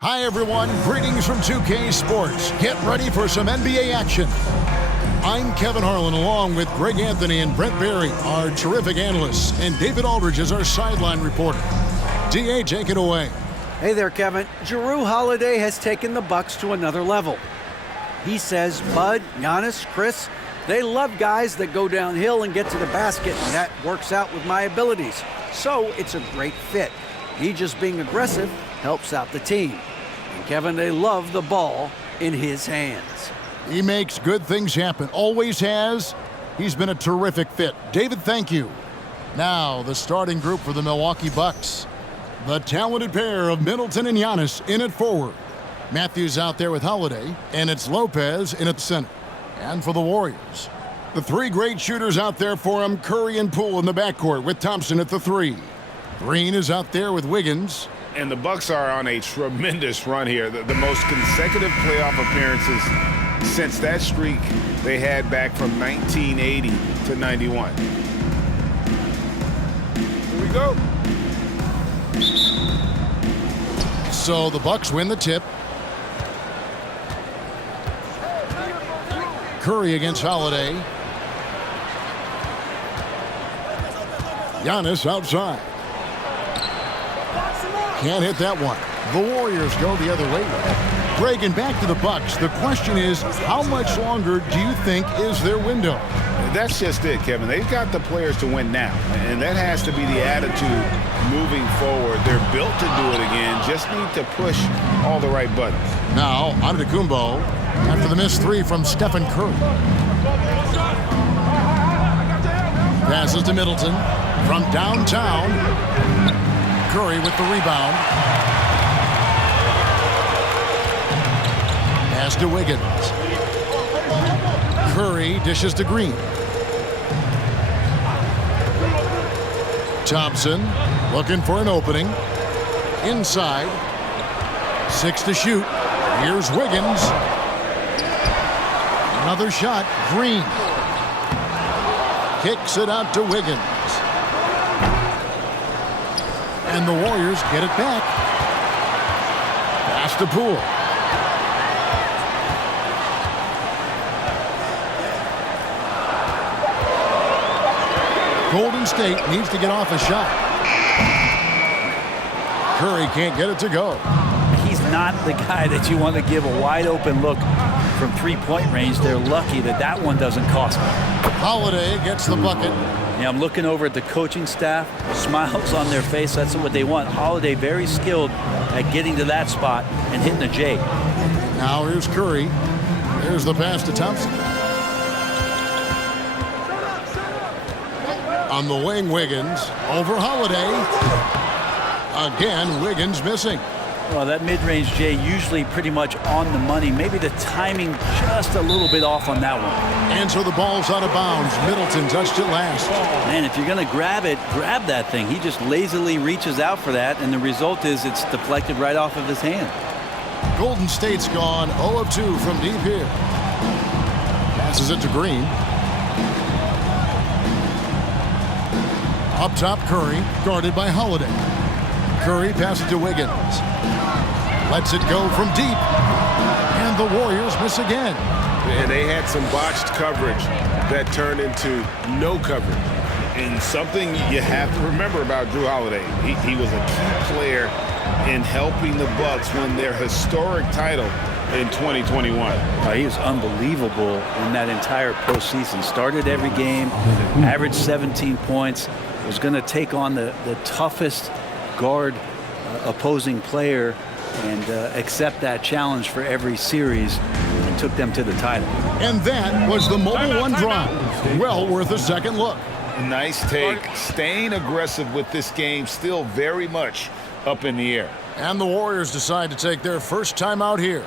Hi, everyone. Greetings from 2K Sports. Get ready for some NBA action. I'm Kevin Harlan, along with Greg Anthony and Brent Barry, our terrific analysts, and David Aldridge is our sideline reporter. DA, take it away. Hey there, Kevin. Jrue Holiday has taken the Bucks to another level. He says Bud, Giannis, Chris, they love guys that go downhill and get to the basket, and that works out with my abilities. So it's a great fit. He just being aggressive helps out the team. And Kevin, they love the ball in his hands. He makes good things happen. Always has. He's been a terrific fit. David, thank you. Now, the starting group for the Milwaukee Bucks. The talented pair of Middleton and Giannis in at forward. Matthews out there with Holiday, and it's Lopez in at center. And for the Warriors, the three great shooters out there for him, Curry and Poole in the backcourt with Thompson at the three. Green is out there with Wiggins. And the Bucks are on a tremendous run here. The most consecutive playoff appearances since that streak they had back from 1980 to 91. Here we go. So the Bucks win the tip. Curry against Holiday. Giannis outside. Can't hit that one. The Warriors go the other way. Greg, and back to the Bucks. The question is, how much longer do you think is their window? That's just it, Kevin. They've got the players to win now, and that has to be the attitude moving forward. They're built to do it again. Just need to push all the right buttons. Now, Antetokounmpo after the missed three from Stephen Curry. Passes to Middleton from downtown. Curry with the rebound. Pass to Wiggins. Curry dishes to Green. Thompson looking for an opening. Inside. 6 to shoot. Here's Wiggins. Another shot. Green. Kicks it out to Wiggins. And the Warriors get it back. Pass to Poole. Golden State needs to get off a shot. Curry can't get it to go. He's not the guy that you want to give a wide open look from three-point range. They're lucky that that one doesn't cost them. Holiday gets the bucket. Yeah, I'm looking over at the coaching staff, smiles on their face. That's what they want. Holiday very skilled at getting to that spot and hitting a J. Now here's Curry. Here's the pass to Thompson. On the wing, Wiggins over Holiday. Again, Wiggins missing. Well, that mid-range J usually pretty much on the money. Maybe the timing just a little bit off on that one. And so the ball's out of bounds. Middleton touched it last. Man, if you're going to grab it, grab that thing. He just lazily reaches out for that, and the result is it's deflected right off of his hand. Golden State's gone 0 of 2 from deep here. Passes it to Green. Up top, Curry, guarded by Holiday. Curry passes to Wiggins. Lets it go from deep. And the Warriors miss again. And they had some botched coverage that turned into no coverage. And something you have to remember about Jrue Holiday, he was a key player in helping the Bucks win their historic title in 2021. He was unbelievable in that entire postseason. Started every game, averaged 17 points, was going to take on the toughest guard opposing player and accept that challenge for every series, and took them to the title. And that was the Mobile One drive. Well worth a second look. Nice take. Staying aggressive with this game, still very much up in the air. And the Warriors decide to take their first time out here.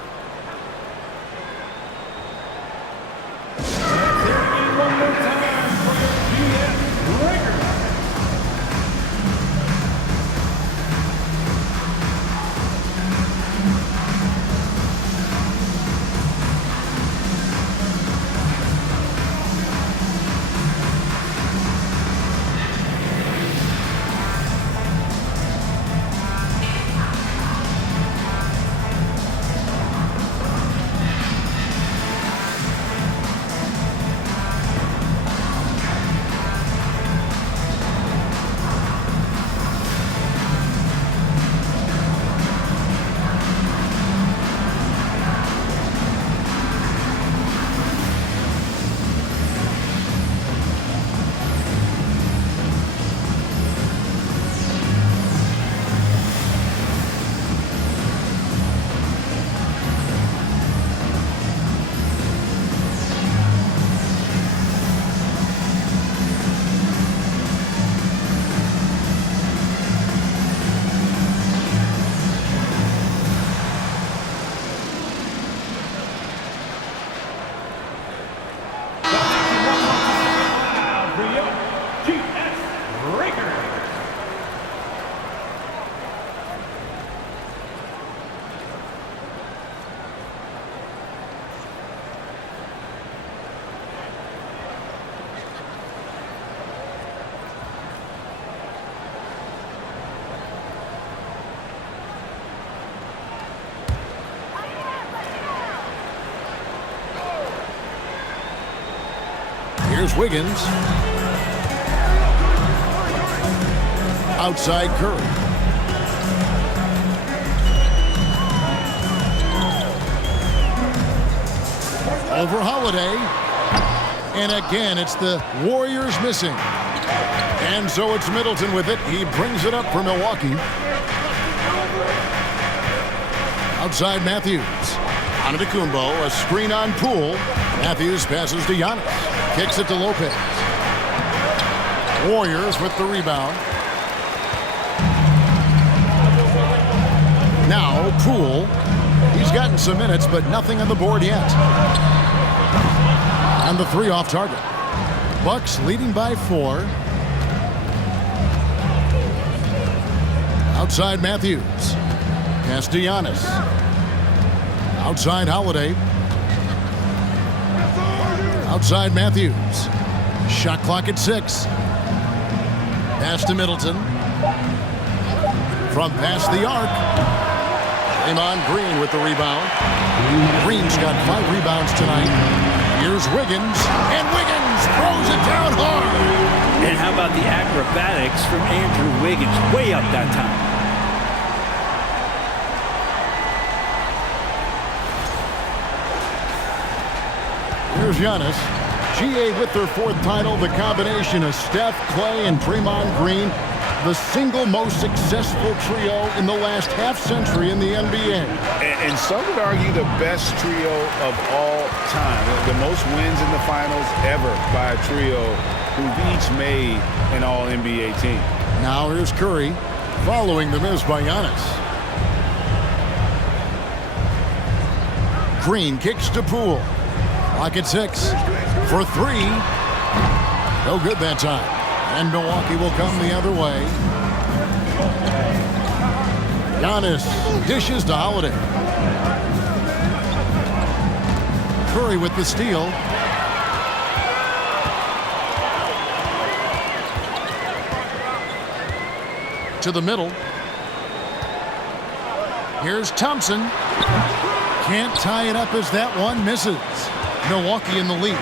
Here's Wiggins. Outside Curry. Over Holiday. And again, it's the Warriors missing. And so it's Middleton with it. He brings it up for Milwaukee. Outside Matthews. Antetokounmpo, a screen on Poole. Matthews passes to Giannis. Kicks it to Lopez. Warriors with the rebound. Now Poole. He's gotten some minutes, but nothing on the board yet. And the three off target. Bucks leading by 4. Outside Matthews. Pass to Giannis. Outside Holiday. Outside Matthews. Shot clock at 6. Pass to Middleton. From past the arc. Draymond Green with the rebound. Green's got 5 rebounds tonight. Here's Wiggins. And Wiggins throws it down hard. And how about the acrobatics from Andrew Wiggins? Way up that time. Here's Giannis. GA with their 4th title. The combination of Steph, Clay, and Draymond Green. The single most successful trio in the last half-century in the NBA. And some would argue the best trio of all time. The most wins in the finals ever by a trio who've each made an All-NBA team. Now here's Curry following the miss by Giannis. Green kicks to Poole. Clock at 6 for 3. No good that time. And Milwaukee will come the other way. Giannis dishes to Holiday. Curry with the steal. To the middle. Here's Thompson. Can't tie it up as that one misses. Milwaukee in the lead.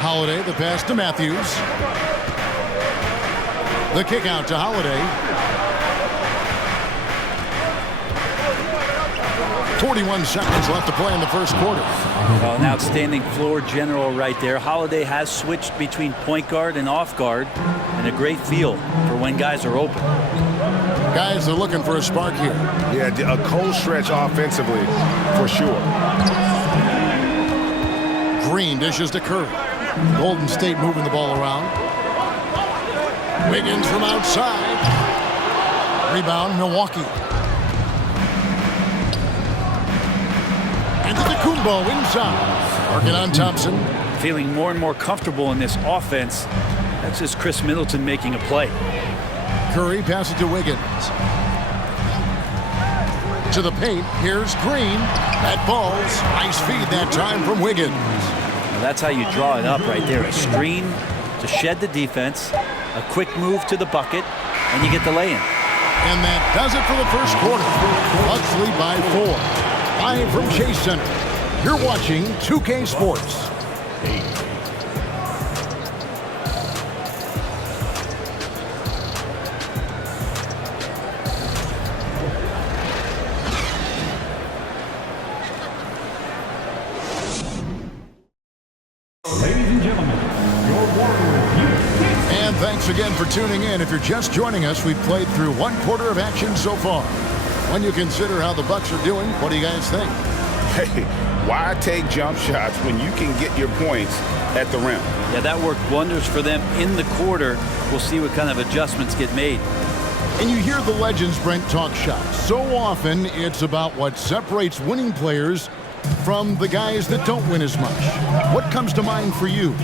Holiday, the pass to Matthews. The kick out to Holiday. 41 seconds left to play in the first quarter. An outstanding floor general right there. Holiday has switched between point guard and off guard, and a great feel for when guys are open. Guys are looking for a spark here. Yeah, a cold stretch offensively, for sure. Green dishes to Curry. Golden State moving the ball around. Wiggins from outside. Rebound, Milwaukee. Antetokounmpo inside. Working on Thompson. Feeling more and more comfortable in this offense. That's just Chris Middleton making a play. Curry passes to Wiggins. To the paint. Here's Green. That falls. Nice feed that time from Wiggins. Now that's how you draw it up right there. A screen to shed the defense. A quick move to the bucket. And you get the lay-in. And that does it for the first quarter. Bucks lead by 4. Live from Chase Center. You're watching 2K Sports. Thanks again for tuning in. If you're just joining us, we've played through one quarter of action so far. When you consider how the Bucks are doing, what do you guys think? Hey, why take jump shots when you can get your points at the rim? Yeah, that worked wonders for them in the quarter. We'll see what kind of adjustments get made. And you hear the legends, Brent, talk shots. So often, it's about what separates winning players from the guys that don't win as much. What comes to mind for you?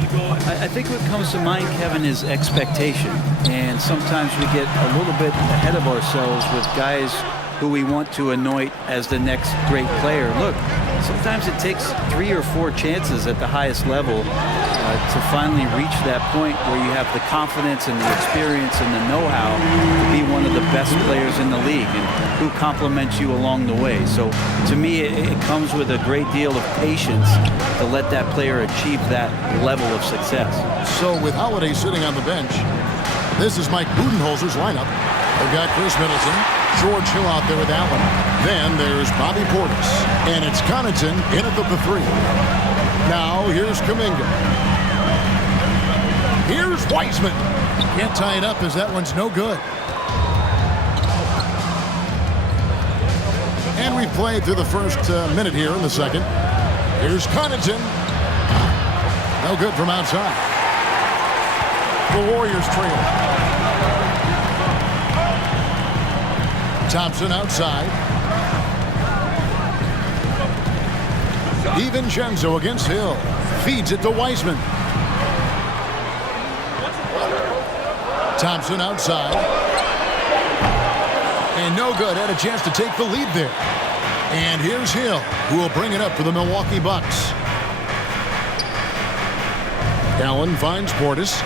I think what comes to mind, Kevin, is expectation. And sometimes we get a little bit ahead of ourselves with guys who we want to anoint as the next great player. Look, sometimes it takes 3 or 4 chances at the highest level to finally reach that point where you have the confidence and the experience and the know-how to be one of the best players in the league and who complements you along the way. So to me, it comes with a great deal of patience to let that player achieve that level of success. So with Holiday sitting on the bench, this is Mike Budenholzer's lineup. They've got Chris Middleton, George Hill out there with Allen. Then there's Bobby Portis. And it's Connaughton in at the 3. Now here's Kuminga. Here's Wiseman. Can't tie it up as that one's no good. And we've played through the first minute here in the second. Here's Connaughton. No good from outside. The Warriors trail. Thompson outside. DiVincenzo against Hill. Feeds it to Wiseman. Thompson outside. And no good. Had a chance to take the lead there. And here's Hill, who will bring it up for the Milwaukee Bucks. Allen finds Portis.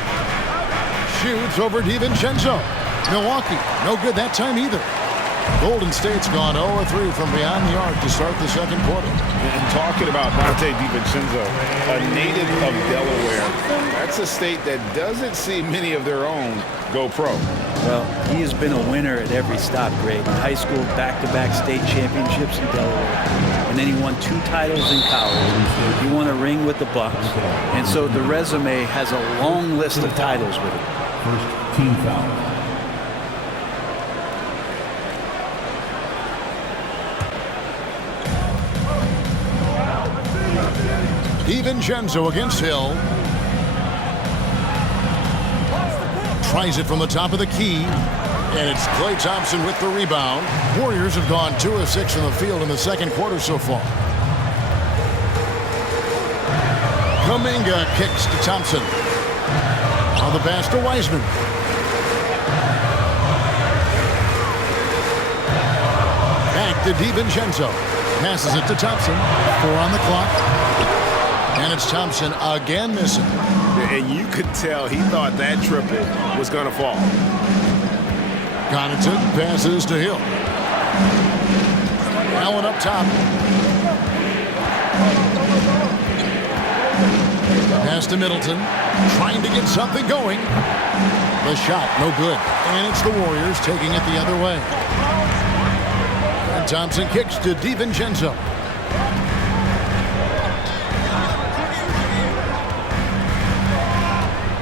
Shoots over DiVincenzo. Milwaukee, no good that time either. Golden State's gone 0-3 from beyond the arc to start the second quarter. And talking about Donte DiVincenzo, a native of Delaware, that's a state that doesn't see many of their own go pro. Well, he has been a winner at every stop grade. In high school, back-to-back state championships in Delaware. And then he won 2 titles in college. He won a ring with the Bucks. And so the resume has a long list of titles with it. First team foul. DiVincenzo against Hill. Tries it from the top of the key. And it's Klay Thompson with the rebound. Warriors have gone 2 of 6 from the field in the second quarter so far. Kuminga kicks to Thompson. On the pass to Wiseman. Back to DiVincenzo. Passes it to Thompson. 4 on the clock. And it's Thompson again missing. And you could tell he thought that triple was going to fall. Connaughton passes to Hill. Allen up top. Pass to Middleton, trying to get something going. The shot, no good. And it's the Warriors taking it the other way. And Thompson kicks to DiVincenzo.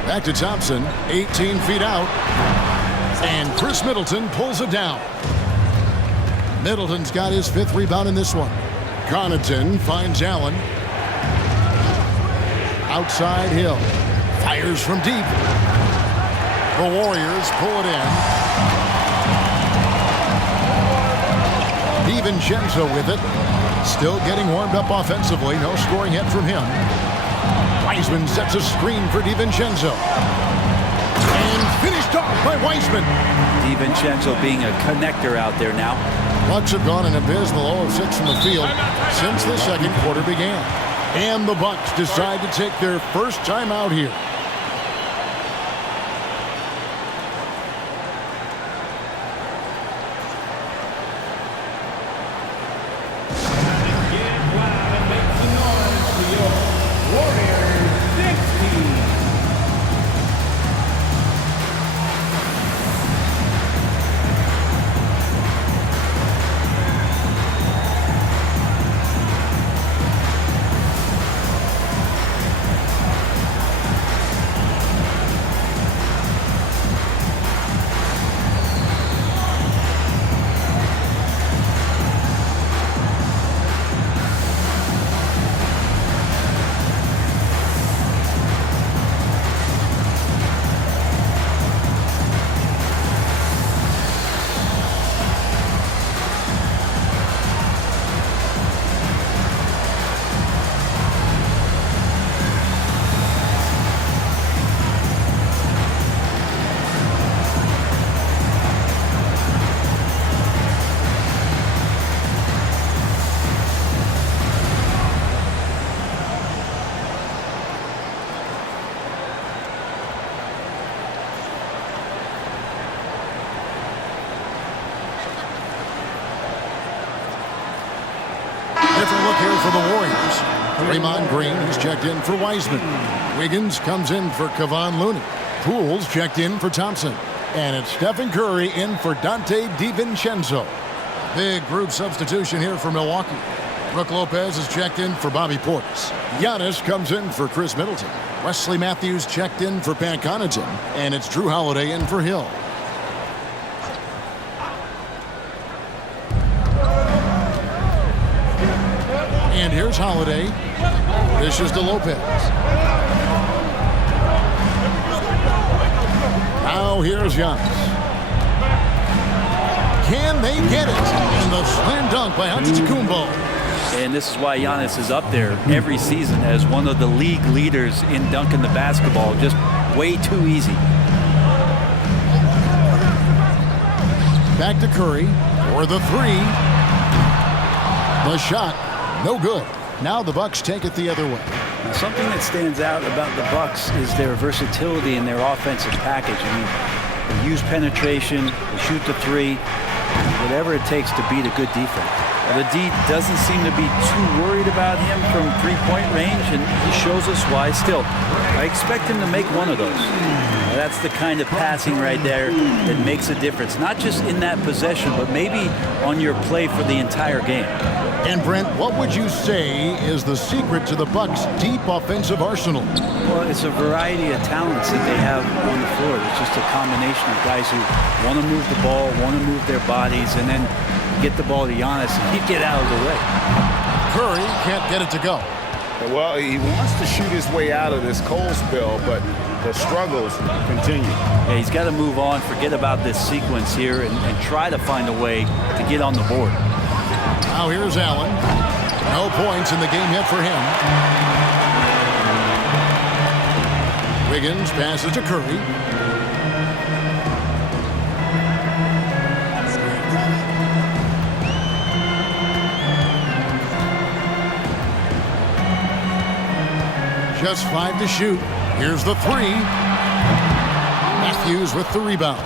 Back to Thompson, 18 feet out. And Chris Middleton pulls it down. Middleton's got his 5th rebound in this one. Connaughton finds Allen. Outside Hill. Fires from deep. The Warriors pull it in. DiVincenzo with it. Still getting warmed up offensively. No scoring hit from him. Wiseman sets a screen for DiVincenzo. And finished off by Wiseman. DiVincenzo being a connector out there now. Bucks have gone an abysmal 0 of 6 from the field since the second quarter began. And the Bucks decide to take their first time out here. Different look here for the Warriors. Draymond Green is checked in for Wiseman. Wiggins comes in for Kevon Looney. Pools checked in for Thompson. And it's Stephen Curry in for Dante DiVincenzo. Big group substitution here for Milwaukee. Brook Lopez is checked in for Bobby Portis. Giannis comes in for Chris Middleton. Wesley Matthews checked in for Pat Connaughton. And it's Drew Holiday in for Hill. And here's Holiday. Dishes to Lopez. Now here's Giannis. Can they get it? And the slam dunk by Antetokounmpo. And this is why Giannis is up there every season as one of the league leaders in dunking the basketball. Just way too easy. Back to Curry for the 3. The shot. No good. Now the Bucks take it the other way. Now, something that stands out about the Bucks is their versatility in their offensive package. I mean, they use penetration, they shoot the 3, whatever it takes to beat a good defense. The D doesn't seem to be too worried about him from three-point range, and he shows us why. Still, I expect him to make one of those. That's the kind of passing right there that makes a difference, not just in that possession, but maybe on your play for the entire game. And Brent, what would you say is the secret to the Bucks' deep offensive arsenal? Well, it's a variety of talents that they have on the floor. It's just a combination of guys who want to move the ball, want to move their bodies, and then get the ball to Giannis and he'd get out of the way. Curry can't get it to go. Well, he wants to shoot his way out of this cold spell, but the struggles continue. Yeah, he's got to move on, forget about this sequence here, and try to find a way to get on the board. Now here's Allen. No points in the game yet for him. Wiggins passes to Curry. Just 5 to shoot. Here's the 3. Matthews with the rebound.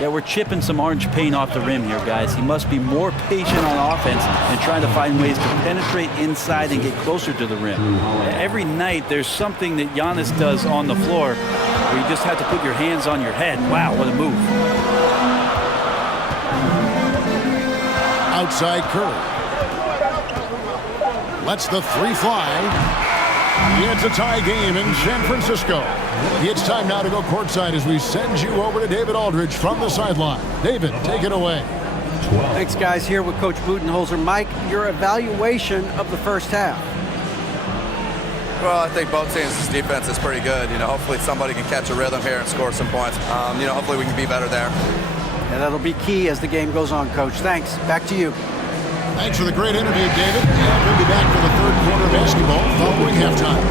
Yeah, we're chipping some orange paint off the rim here, guys. He must be more patient on offense and trying to find ways to penetrate inside and get closer to the rim. Every night there's something that Giannis does on the floor where you just have to put your hands on your head. Wow, what a move. Outside Curry. Lets the three fly. It's a tie game in San Francisco. It's time now to go courtside as we send you over to David Aldridge from the sideline. David, take it away. Thanks, guys. Here with Coach Budenholzer. Mike, your evaluation of the first half. Well, I think both teams' defense is pretty good. Hopefully somebody can catch a rhythm here and score some points. Hopefully we can be better there. And that'll be key as the game goes on, Coach. Thanks. Back to you. Thanks for the great interview, David. And we'll be back for the third quarter basketball following halftime.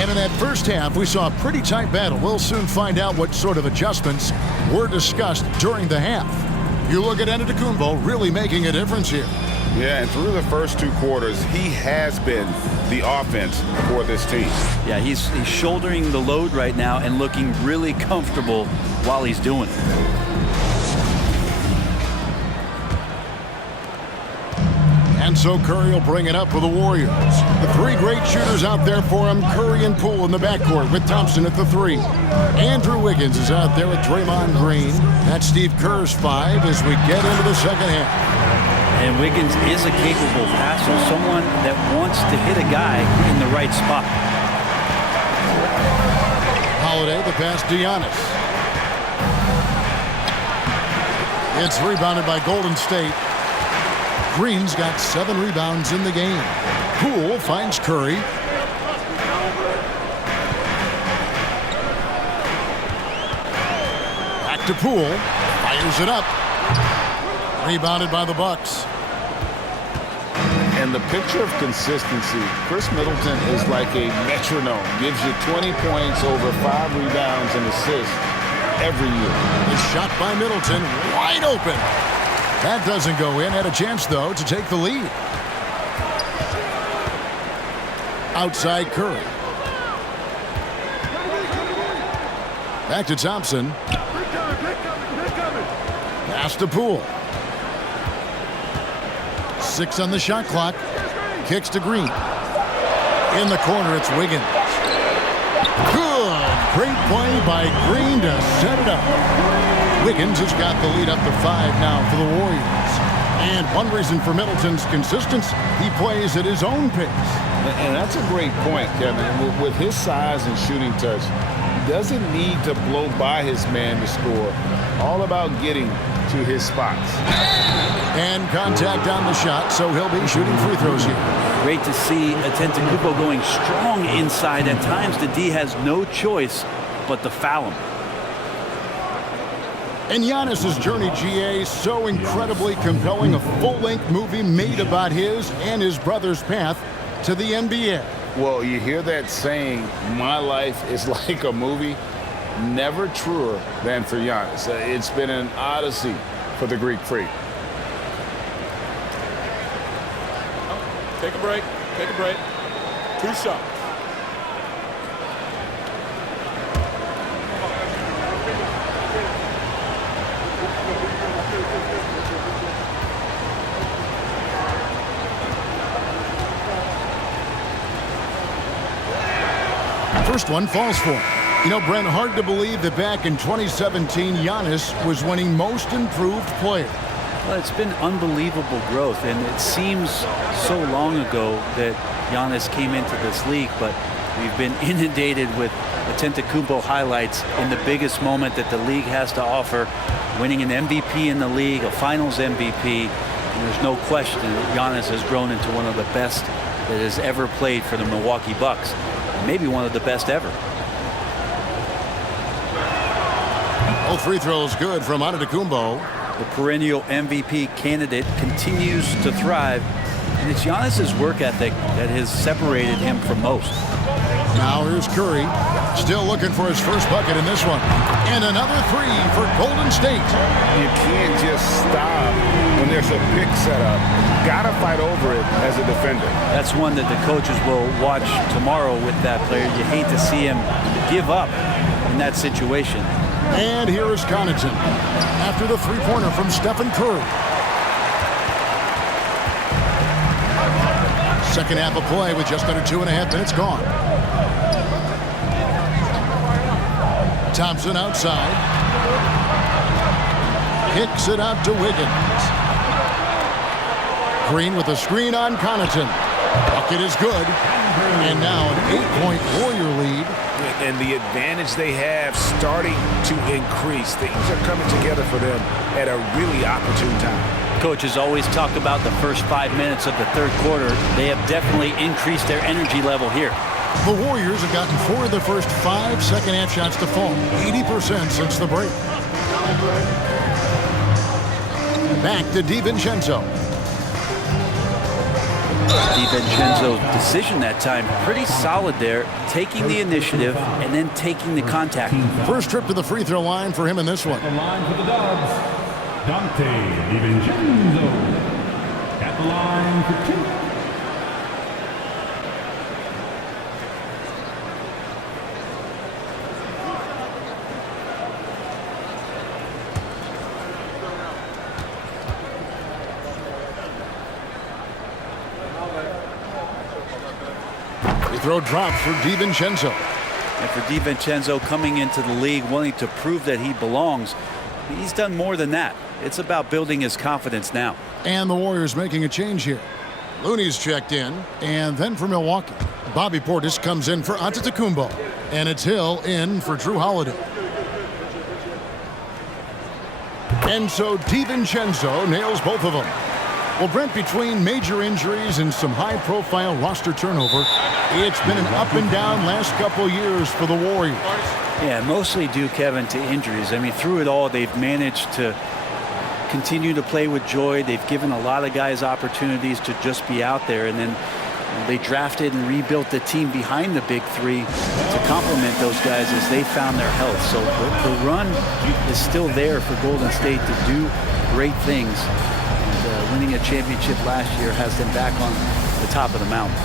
And in that first half, we saw a pretty tight battle. We'll soon find out what sort of adjustments were discussed during the half. You look at Antetokounmpo really making a difference here. Yeah, and through the first two quarters, he has been the offense for this team. Yeah, he's shouldering the load right now and looking really comfortable while he's doing it. And so Curry will bring it up for the Warriors. The three great shooters out there for him, Curry and Poole in the backcourt with Thompson at the three. Andrew Wiggins is out there with Draymond Green. That's Steve Kerr's five as we get into the second half. And Wiggins is a capable passer, someone that wants to hit a guy in the right spot. Holiday, the pass to Giannis. It's rebounded by Golden State. Green's got 7 rebounds in the game. Poole finds Curry. Back to Poole. Fires it up. Rebounded by the Bucks. And the picture of consistency, Chris Middleton is like a metronome. Gives you 20 points, over 5 rebounds and assists every year. The shot by Middleton, wide open. That doesn't go in. Had a chance, though, to take the lead. Outside Curry. Back to Thompson. Pass to Poole. 6 on the shot clock. Kicks to Green. In the corner, it's Wiggins. Good. Great play by Green to set it up. Wiggins has got the lead up to 5 now for the Warriors. And one reason for Middleton's consistency, he plays at his own pace. And that's a great point, Kevin. With his size and shooting touch, he doesn't need to blow by his man to score. All about getting to his spots. And contact on the shot, so he'll be shooting free throws here. Great to see Antetokounmpo going strong inside. At times, the D has no choice but to foul him. And Giannis's journey, GA, so incredibly compelling. A full-length movie made about his and his brother's path to the NBA. Well, you hear that saying, my life is like a movie. Never truer than for Giannis. It's been an odyssey for the Greek freak. Take a break. Take a break. 2 shots. First one falls for him. You know, Brent, hard to believe that back in 2017, Giannis was winning Most Improved Player. Well, it's been unbelievable growth, and it seems so long ago that Giannis came into this league, but we've been inundated with Antetokounmpo highlights in the biggest moment that the league has to offer, winning an MVP in the league, a Finals MVP, and there's no question that Giannis has grown into one of the best that has ever played for the Milwaukee Bucks, maybe one of the best ever. Both free throws good from Antetokounmpo. The perennial MVP candidate continues to thrive, and it's Giannis's work ethic that has separated him from most. Now here's Curry, still looking for his first bucket in this one. And another three for Golden State. You can't just stop when there's a pick set up. Gotta fight over it as a defender. That's one that the coaches will watch tomorrow with that player. You hate to see him give up in that situation. And here is Connaughton after the three-pointer from Stephen Curry. Second half of play with just under 2.5 minutes gone. Thompson outside. Kicks it out to Wiggins. Green with a screen on Connaughton. Bucket is good. And now an 8-point Warrior lead. And the advantage they have starting to increase. Things are coming together for them at a really opportune time. Coaches always talk about the first 5 minutes of the third quarter. They have definitely increased their energy level here. The Warriors have gotten 4 of the first 5 second-half shots to fall. 80% since the break. Back to DiVincenzo. DiVincenzo's decision that time pretty solid there, taking the initiative and then taking the contact. First trip to the free throw line for him in this one. The line for the Dubs, Dante DiVincenzo at the line for 2. Throw drop for DiVincenzo. And for DiVincenzo coming into the league wanting to prove that he belongs, he's done more than that. It's about building his confidence now. And the Warriors making a change here. Looney's checked in, and then for Milwaukee, Bobby Portis comes in for Antetokounmpo, and it's Hill in for Drew Holiday. And so DiVincenzo nails both of them. Well, Brent, between major injuries and some high-profile roster turnover, it's been an up-and-down last couple years for the Warriors. Yeah, mostly due, Kevin, to injuries. I mean, through it all, they've managed to continue to play with joy. They've given a lot of guys opportunities to just be out there, and then they drafted and rebuilt the team behind the big three to complement those guys as they found their health. So the run is still there for Golden State to do great things. Winning a championship last year has them back on the top of the mountain.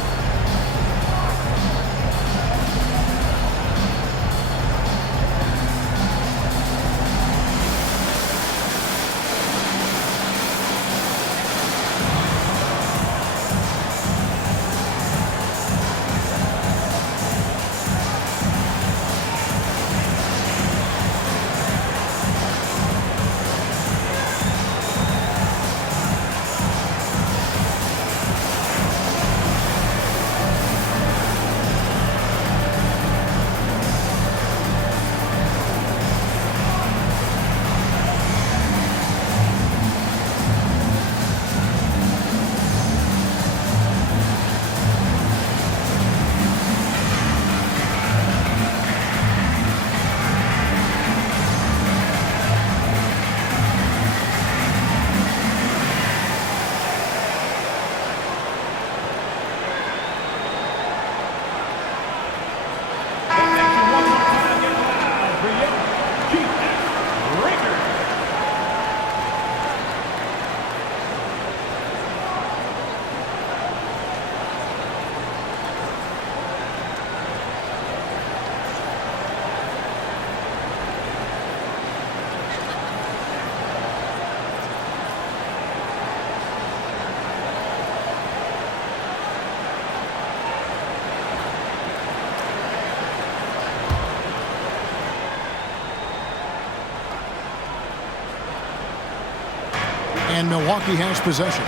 And Milwaukee has possession,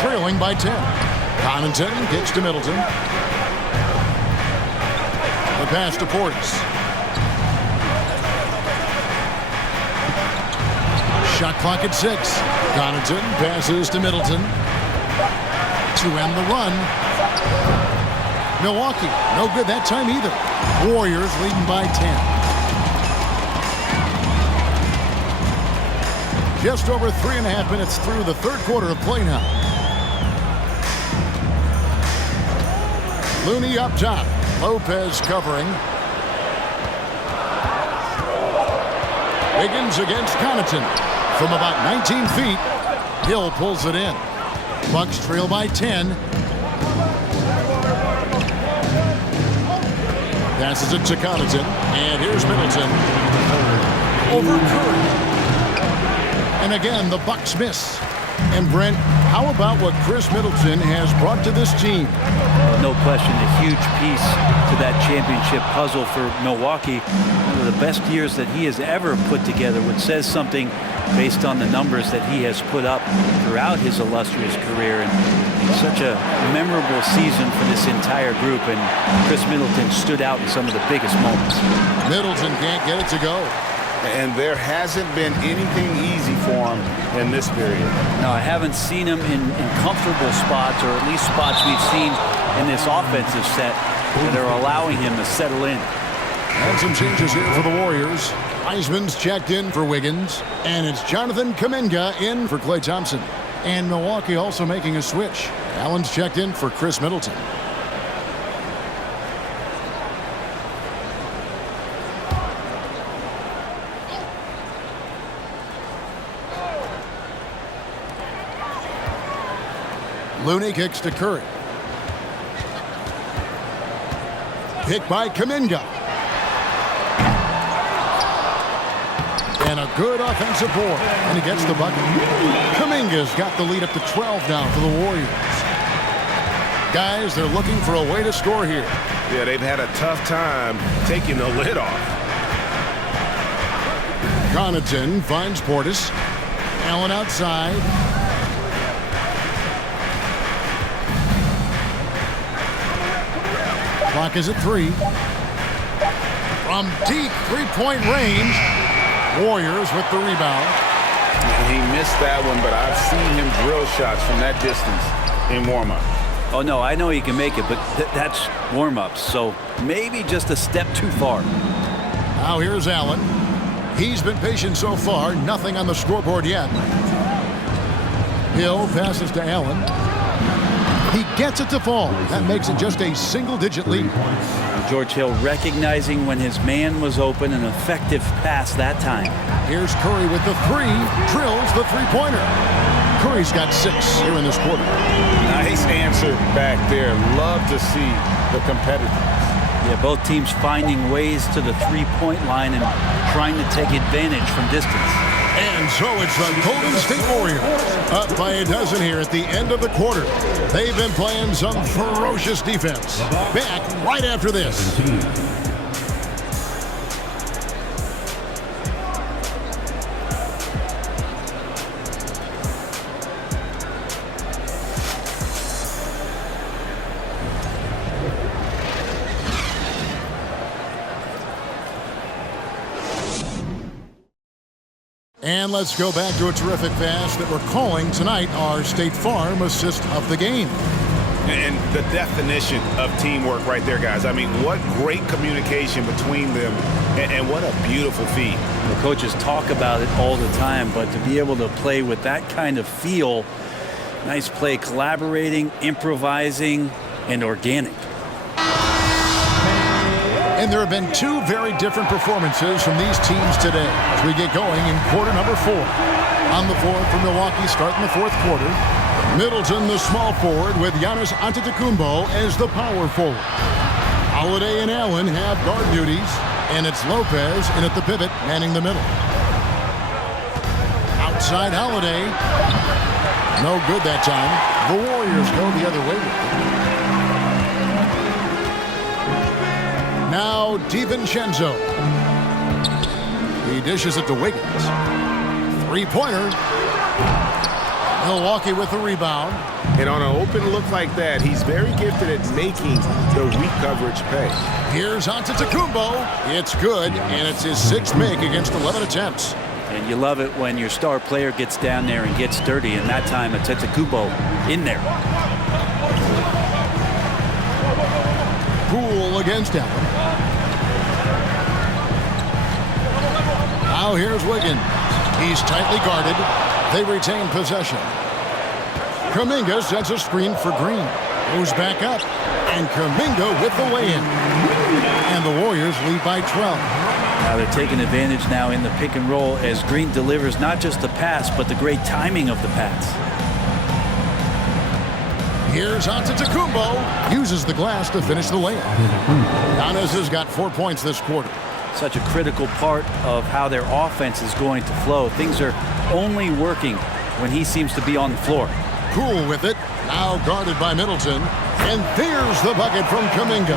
trailing by 10. Connaughton kicks to Middleton. The pass to Portis. Shot clock at 6. Connaughton passes to Middleton to end the run. Milwaukee, no good that time either. Warriors leading by 10. Just over 3.5 minutes through the third quarter of play now. Looney up top. Lopez covering. Wiggins against Connaughton. From about 19 feet, Hill pulls it in. Bucks trail by 10. Passes it to Connaughton. And here's Middleton. Over Curry. And again, the Bucks miss. And Brent, how about what Chris Middleton has brought to this team? No question, a huge piece to that championship puzzle for Milwaukee. One of the best years that he has ever put together, which says something based on the numbers that he has put up throughout his illustrious career. And such a memorable season for this entire group. And Chris Middleton stood out in some of the biggest moments. Middleton can't get it to go. And there hasn't been anything easy for him in this period. No, I haven't seen him in comfortable spots, or at least spots we've seen in this offensive set that are allowing him to settle in. And some changes here for the Warriors. Wiseman's checked in for Wiggins, and it's Jonathan Kuminga in for Klay Thompson. And Milwaukee also making a switch. Allen's checked in for Chris Middleton. Looney kicks to Curry. Pick by Kuminga. And a good offensive board. And he gets the bucket. Kuminga's got the lead up to 12 now for the Warriors. Guys, they're looking for a way to score here. Yeah, they've had a tough time taking the lid off. Connaughton finds Portis. Allen outside. Clock is at 3. From deep three-point range, Warriors with the rebound. He missed that one, but I've seen him drill shots from that distance in warm-up. Oh, no, I know he can make it, but that's warm-ups, so maybe just a step too far. Now here's Allen. He's been patient so far, nothing on the scoreboard yet. Hill passes to Allen. He gets it to fall. That makes it just a single-digit lead. George Hill recognizing when his man was open, an effective pass that time. Here's Curry with the 3. Drills the three-pointer. Curry's got 6 here in this quarter. Nice answer back there. Love to see the competitiveness. Yeah, both teams finding ways to the three-point line and trying to take advantage from distance. And so it's the Golden State Warriors up by a dozen here at the end of the quarter. They've been playing some ferocious defense. Back right after this. And let's go back to a terrific pass that we're calling tonight our State Farm assist of the game. And the definition of teamwork right there, guys. I mean, what great communication between them, and what a beautiful feat. The coaches talk about it all the time, but to be able to play with that kind of feel, nice play, collaborating, improvising, and organic. And there have been 2 very different performances from these teams today as we get going in quarter number 4. On the floor for Milwaukee starting the fourth quarter. Middleton, the small forward, with Giannis Antetokounmpo as the power forward. Holiday and Allen have guard duties, and it's Lopez in at the pivot, manning the middle. Outside Holiday. No good that time. The Warriors go the other way with it. Now DiVincenzo. He dishes it to Wiggins. Three-pointer. Milwaukee with the rebound. And on an open look like that, he's very gifted at making the weak coverage pay. Here's Antetokounmpo. It's good, and it's his 6th make against 11 attempts. And you love it when your star player gets down there and gets dirty, and that time Antetokounmpo in there. Poole against Allen. Now here's Wiggins. He's tightly guarded. They retain possession. Kuminga sets a screen for Green. Moves back up. And Kuminga with the lay-in. And the Warriors lead by 12. Now they're taking advantage now in the pick and roll as Green delivers not just the pass, but the great timing of the pass. Here's Antetokounmpo. Uses the glass to finish the layup. Giannis has got 4 points this quarter. Such a critical part of how their offense is going to flow. Things are only working when he seems to be on the floor. Poole with it. Now guarded by Middleton. And there's the bucket from Kuminga.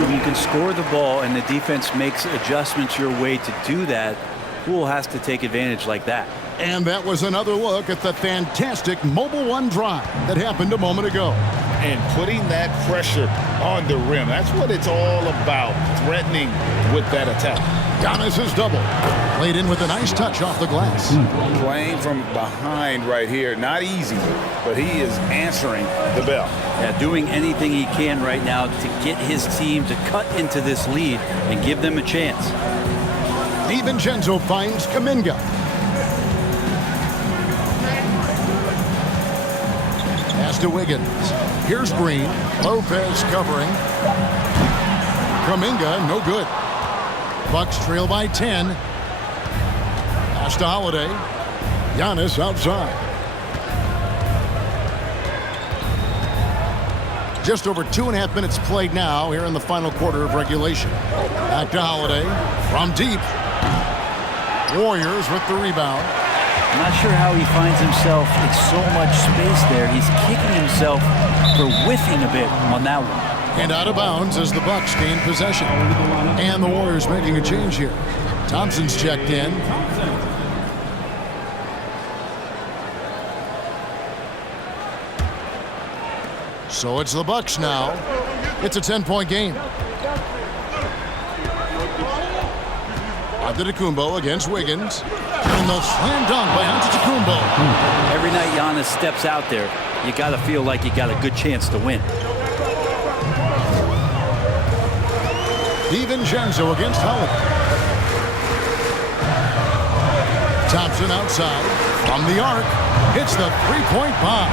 When you can score the ball and the defense makes adjustments your way to do that, Poole has to take advantage like that. And that was another look at the fantastic Mobile One drive that happened a moment ago. And putting that pressure on the rim. That's what it's all about, threatening with that attack. Giannis is double. Laid in with a nice touch off the glass. Playing from behind right here, not easy, but he is answering the bell. Yeah, doing anything he can right now to get his team to cut into this lead and give them a chance. DiVincenzo finds Kuminga. Pass to Wiggins. Here's Green. Lopez covering. Kuminga, no good. Bucks trail by 10. Pass to Holiday. Giannis outside. Just over 2.5 minutes played now here in the final quarter of regulation. Back to Holiday. From deep. Warriors with the rebound. I'm not sure how he finds himself in so much space there. He's kicking himself for whiffing a bit on that one. And out of bounds as the Bucks gain possession. And the Warriors making a change here. Thompson's checked in. So it's the Bucks now. It's a 10-point game. Antetokounmpo against Wiggins. And the slam dunk by Antetokounmpo. Every night Giannis steps out there, you got to feel like you got a good chance to win. DiVincenzo against Holiday. Thompson outside. From the arc. Hits the three-point bomb.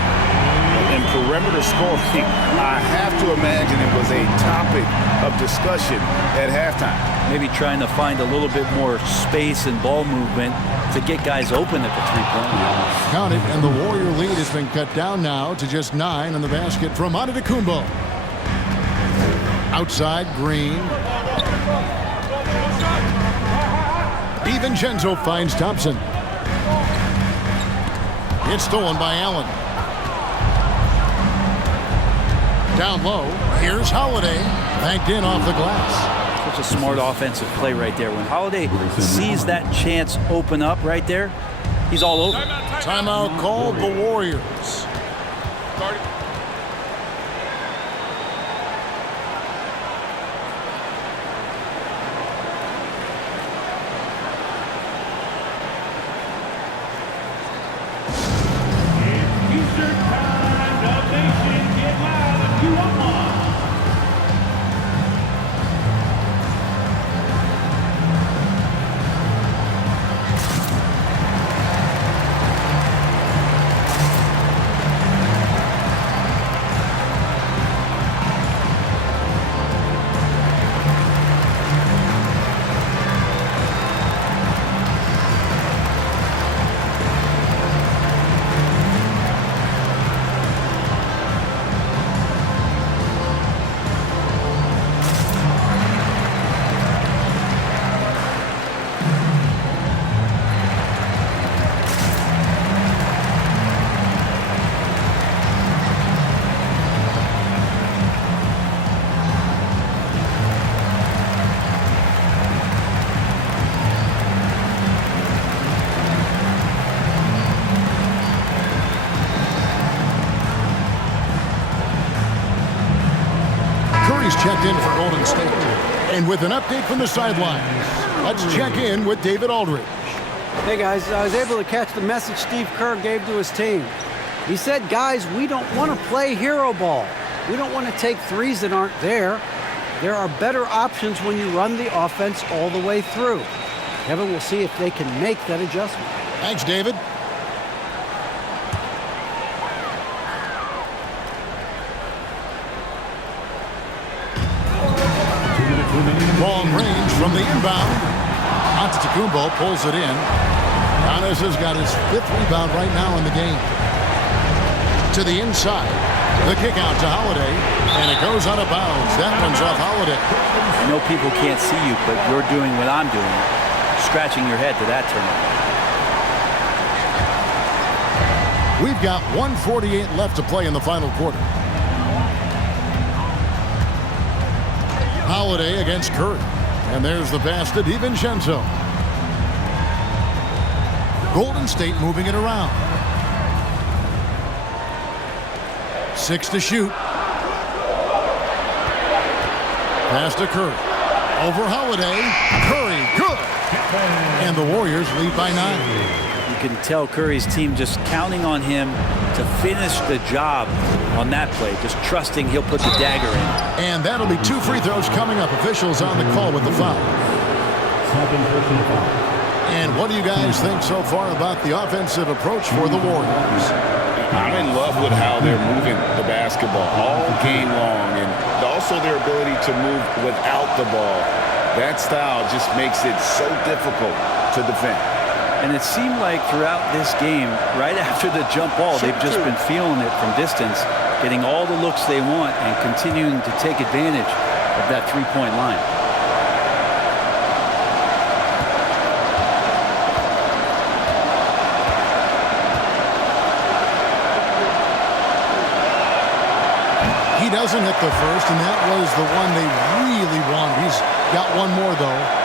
And perimeter scoring, I have to imagine it was a topic of discussion at halftime. Maybe trying to find a little bit more space and ball movement to get guys open at the three-point line. Count it, and the Warrior lead has been cut down now to just 9 on the basket from Antetokounmpo. Outside, Green. DiVincenzo finds Thompson. It's stolen by Allen. Down low, here's Holiday. Banked in off the glass. Such a smart offensive play right there. When Holiday sees that chance open up right there, he's all over. Timeout called the Warriors. Eastern time, the nation, get loud, you want one. checked in for Golden State. And with an update from the sidelines, let's check in with David Aldridge. Hey guys, I was able to catch the message Steve Kerr gave to his team. He said, guys, we don't want to play hero ball. We don't want to take threes that aren't there. There are better options when you run the offense all the way through. Kevin will see if they can make that adjustment. Thanks, David. Long range from the inbound. Antetokounmpo pulls it in. Giannis has got his 5th rebound right now in the game. To the inside. The kick out to Holiday. And it goes out of bounds. That one's off Holiday. I know people can't see you, but you're doing what I'm doing. Scratching your head to that turnover. We've got 1:48 left to play in the final quarter. Holiday against Curry. And there's the pass to DiVincenzo. Golden State moving it around. 6 to shoot. Pass to Curry. Over Holiday. Curry, good. And the Warriors lead by 9. You can tell Curry's team just counting on him to finish the job on that play, just trusting he'll put the dagger in. And that'll be 2 free throws coming up. Officials on the call with the foul. And what do you guys think so far about the offensive approach for the Warriors? I'm in love with how they're moving the basketball all game long, and also their ability to move without the ball. That style just makes it so difficult to defend. And it seemed like throughout this game, right after the jump ball, they've just been feeling it from distance, getting all the looks they want and continuing to take advantage of that three-point line. He doesn't hit the first, and that was the one they really wanted. He's got one more, though.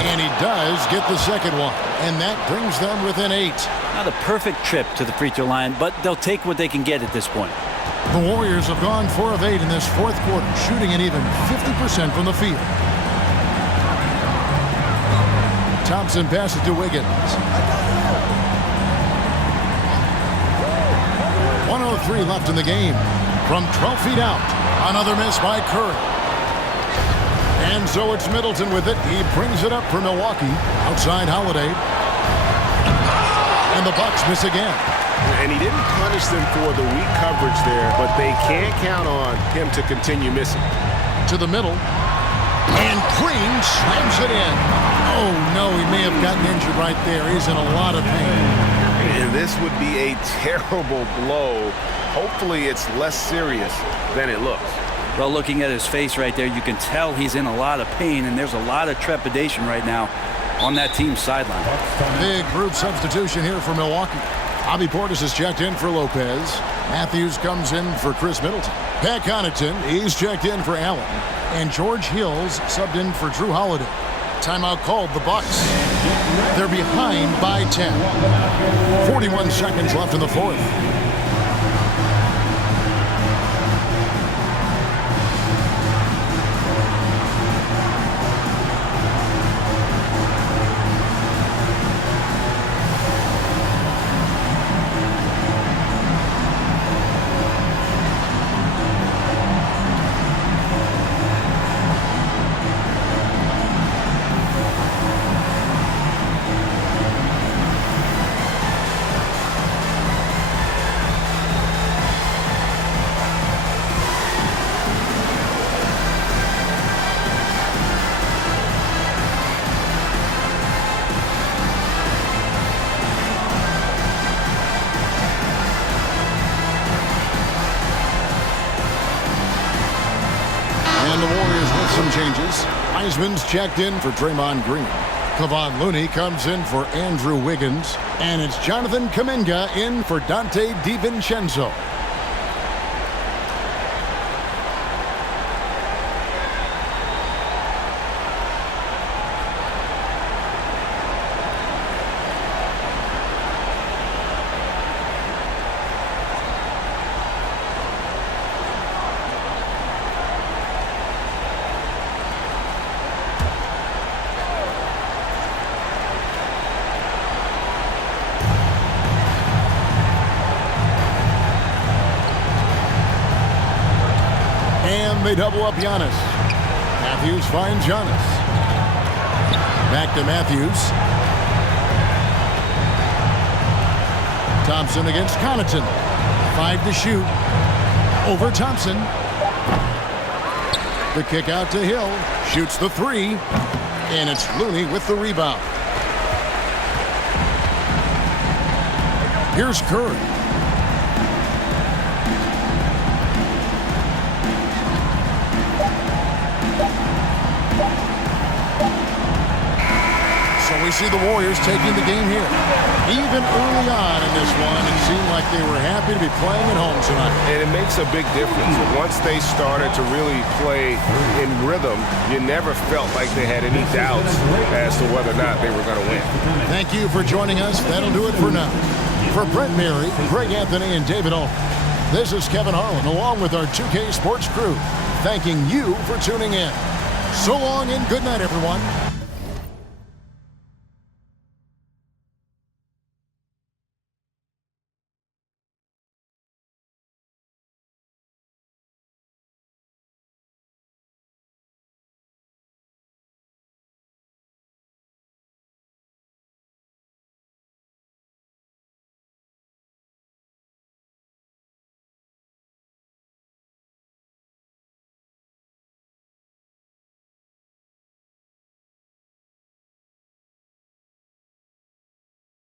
And he does get the second one. And that brings them within 8. Not a perfect trip to the free throw line, but they'll take what they can get at this point. The Warriors have gone 4 of 8 in this 4th quarter, shooting an even 50% from the field. Thompson passes to Wiggins. 1:03 left in the game. From 12 feet out, another miss by Curry. And so it's Middleton with it. He brings it up for Milwaukee. Outside Holiday. And the Bucks miss again. And he didn't punish them for the weak coverage there, but they can't count on him to continue missing. To the middle. And Green slams it in. Oh, no, he may have gotten injured right there. He's in a lot of pain. And this would be a terrible blow. Hopefully it's less serious than it looks. Well, looking at his face right there, you can tell he's in a lot of pain, and there's a lot of trepidation right now on that team's sideline. Big group substitution here for Milwaukee. Bobby Portis is checked in for Lopez. Matthews comes in for Chris Middleton. Pat Connaughton, he's checked in for Allen. And George Hills subbed in for Drew Holiday. Timeout called the Bucks. They're behind by 10. 41 seconds left in the 4th. And the Warriors with some changes. Wiseman's checked in for Draymond Green. Kevon Looney comes in for Andrew Wiggins. And it's Jonathan Kuminga in for Dante DiVincenzo. And they double up Giannis. Matthews finds Giannis. Back to Matthews. Thompson against Connaughton. 5 to shoot. Over Thompson. The kick out to Hill. Shoots the 3. And it's Looney with the rebound. Here's Curry. We see the Warriors taking the game here. Even early on in this one, it seemed like they were happy to be playing at home tonight. And it makes a big difference. Once they started to really play in rhythm, you never felt like they had any doubts as to whether or not they were going to win. Thank you for joining us. That'll do it for now. For Brent Mary, Greg Anthony, and David Owen, this is Kevin Harlan along with our 2K Sports crew, thanking you for tuning in. So long and good night, everyone.